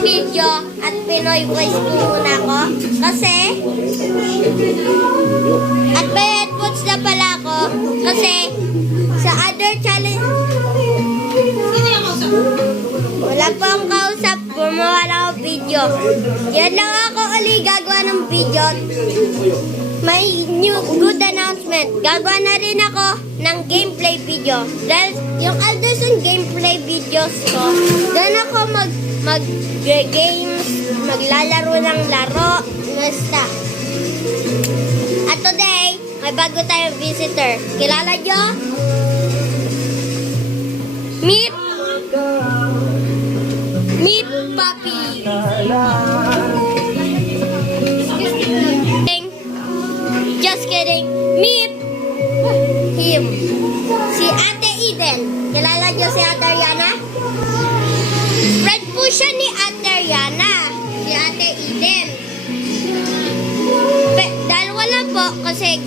video at Pinoy voice ko muna ako. Kasi, at may headphones na pala ako. Kasi, sa other challenge, wala pa akong kausap, gumawa lang ako video. Yan lang ako ulit gagawa ng video. May new good announcement. Gagawa na rin ako ng gameplay video. Dahil yung Alderson gameplay videos ko, doon ako mag-games, maglalaro ng laro, basta. At today, may bago tayong visitor. Kilala nyo? Meet Papi. Just kidding. Meet him. Si Ate Eden. Kilala niyo si Ate Ariana? Friend po siya ni Ate Ariana. Si Ate Eden. Dahil wala po kasi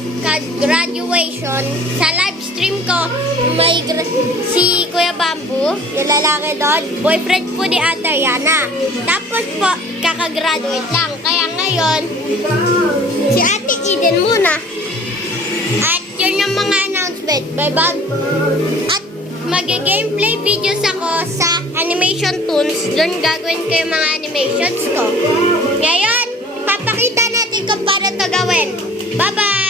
graduation sa live stream ko may si Kuya Bamboo, yung lalaki doon, boyfriend po ni Ate Ariana. Tapos po, kakagraduate lang. Kaya ngayon, si Ate Eden muna. At yun yung mga announcement. Bye-bye. At mag-gameplay videos ako sa Animation Toons. Doon gagawin ko yung mga animations ko. Ngayon, papakita natin kung paano ito gawin. Bye-bye!